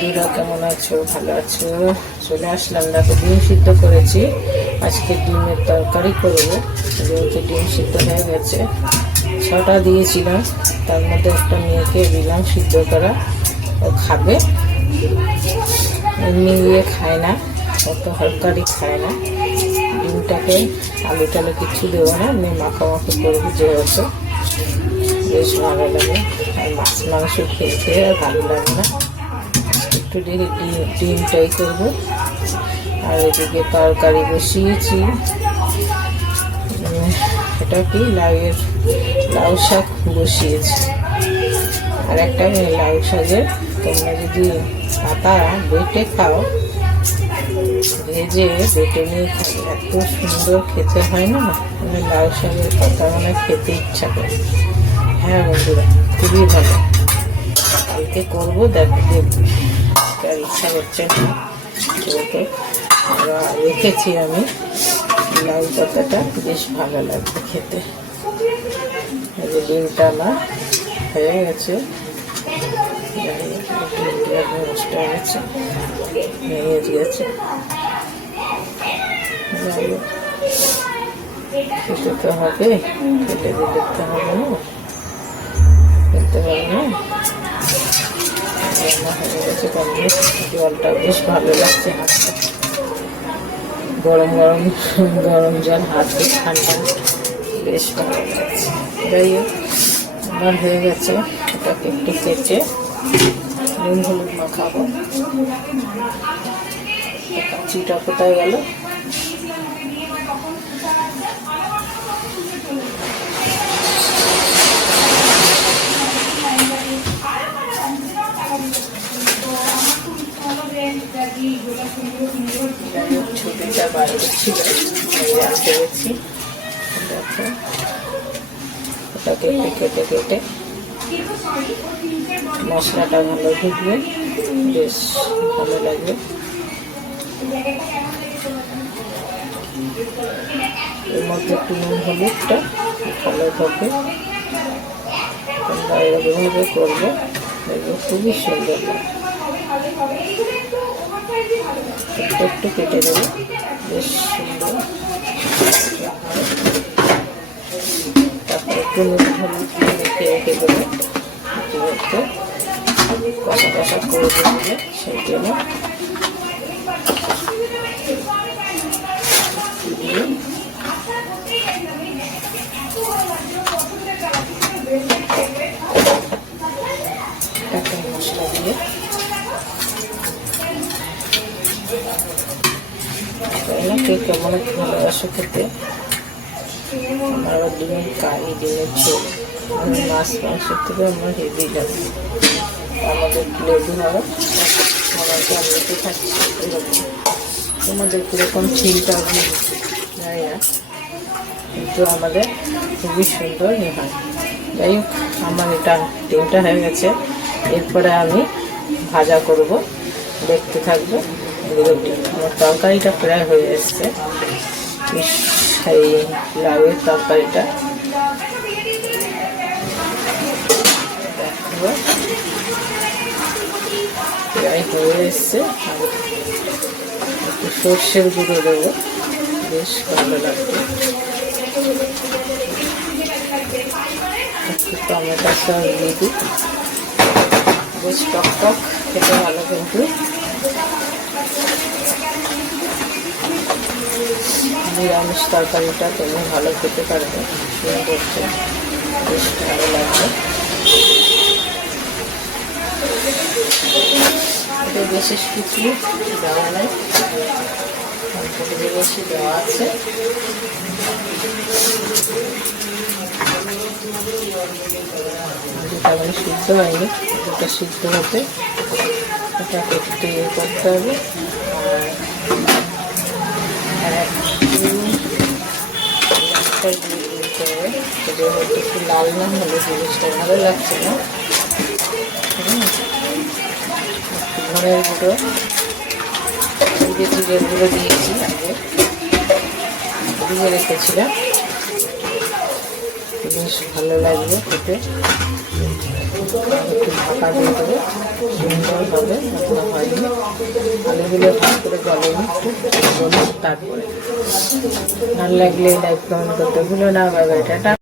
বন্ধুরা কেমন আছো? ভালো আছো? চলে আসলাম, দেখো ডিম সিদ্ধ করেছি। আজকে ডিমের তরকারি করবো। যেহেতু ডিম সিদ্ধ হয়ে গেছে, 6টা দিয়েছিলাম, তার মধ্যে একটা মেয়েকে দিলাম সিদ্ধ করা, ও খাবে। এমনি ইয়ে খায় না, অত তরকারি খায় না। ডিমটাকে আলু টালু কিছু দেবো না, এমনি মাখামাখি করবো, যেহেতু বেশ ভালো লাগে। আর মাছ মাংস খেতে আর ভালো লাগে না, একটু ডিমটাই করবো। আর এদিকে তরকারি বসিয়েছি, এটা কি লাউ শাক বসিয়েছি। আর একটা লাউ শাকের, তোমরা যদি পাতা বেটে খাও, ভেজে বেটে নিয়ে খাও, এত সুন্দর খেতে হয় না। মানে লাউ শাকের পাতা মানে খেতে ইচ্ছা করে। হ্যাঁ বন্ধুরা, খুবই ভালো। কালকে করবো, দেখবো, আর ইচ্ছা হচ্ছে না, যেহেতু রেখেছি আমি। লাউ পাতাটা বেশ ভালো লাগবে খেতে। ডিমটা আমার হয়ে গেছে, নষ্ট হয়ে গেছে, ভেঙে গেছে। খেতে তো হবে, খেতে দিতে তো হবে না, খেতে হবে না। হয়ে গেছে, জলটা বেশ ভালো লাগছে। হাতটা গরম গরম গরম জল, হাতে ঠান্ডা, বেশ ভালো লাগছে। যাই হোক, আমার হয়ে গেছে। এটাকে একটু কেটে নুন হলুদ মাখাবো। কাঁচিটা কোথায় গেল? ছুটিটা বাইরে ছিল, আনতে গেছি। দেখো, ওটাকে কেটে কেটে মশলাটা ভালো ঢুকবে, বেশ ভালো লাগবে। এর মধ্যে একটু নুন হলুদটা ভালো হবে। তোমরা এরকমভাবে করবে, দেখবে খুবই সুন্দর লাগে। একটু কেটে দেবে, বেশ সুন্দর। তারপর একটু নুন হলুদ দিয়ে রেখে রেখে দেবে, একটু কষা কষা করে দেবে। সেই জন্য মশলা দিয়ে কে কেমন ভালোবাসো খেতে। আমার আবার ডিমের কারি, ডিমের ঝোল, মাছ মাংসের থেকে আমার হেভি লাগে। আমাদের লেবু হবে, সবাইকে আমলেতে খাচ্ছি এরকম। তোমাদের কীরকম ছিলটা আমি জানি না, কিন্তু আমাদের খুবই সুন্দর হয়। যাই হোক, আমার এটা ডিমটা হয়ে গেছে। এরপরে আমি ভাজা করব, দেখতে থাকবো। আমার তরকারিটা প্রায় হয়ে এসছে, এই লাউয়ের তরকারিটা। দেখো প্রায় হয়ে এসছে। একটু সর্ষের গুঁড়ো দেবো, বেশ ভালো লাগবে। একটু টমেটো সস দিয়ে দিই, বেশ টক টক, খেতে ভালো। কিন্তু নিরামিষ তরকারিটা তুমি ভালো খেতে পারবে, সুন্দর, বেশ ভালো লাগবে। এটা বিশেষ কিছু দেওয়া নেই, বেশি দেওয়া আছে। যেটা মানে সিদ্ধ হয়নি, এটা সিদ্ধ হতে এটাকে একটু ইয়ে করতে হবে। আর একটু লাল না হলে জিনিসটা ভালো লাগছে না। ধনের গুঁড়ো, জিরের গুঁড়ো দিয়েছি, আগে দিয়ে রেখেছিলাম, বেশ ভালো লাগবে খেতে। একটু ঢাকা দিয়ে দেবো, সুন্দর হবে, এখনো হয়নি। আলুগুলো ভালো করে জলে একটু বলুন, তারপরে ভালো লাগলে লাইক কমেন্ট করতে ভুলো না। Bye bye, tata.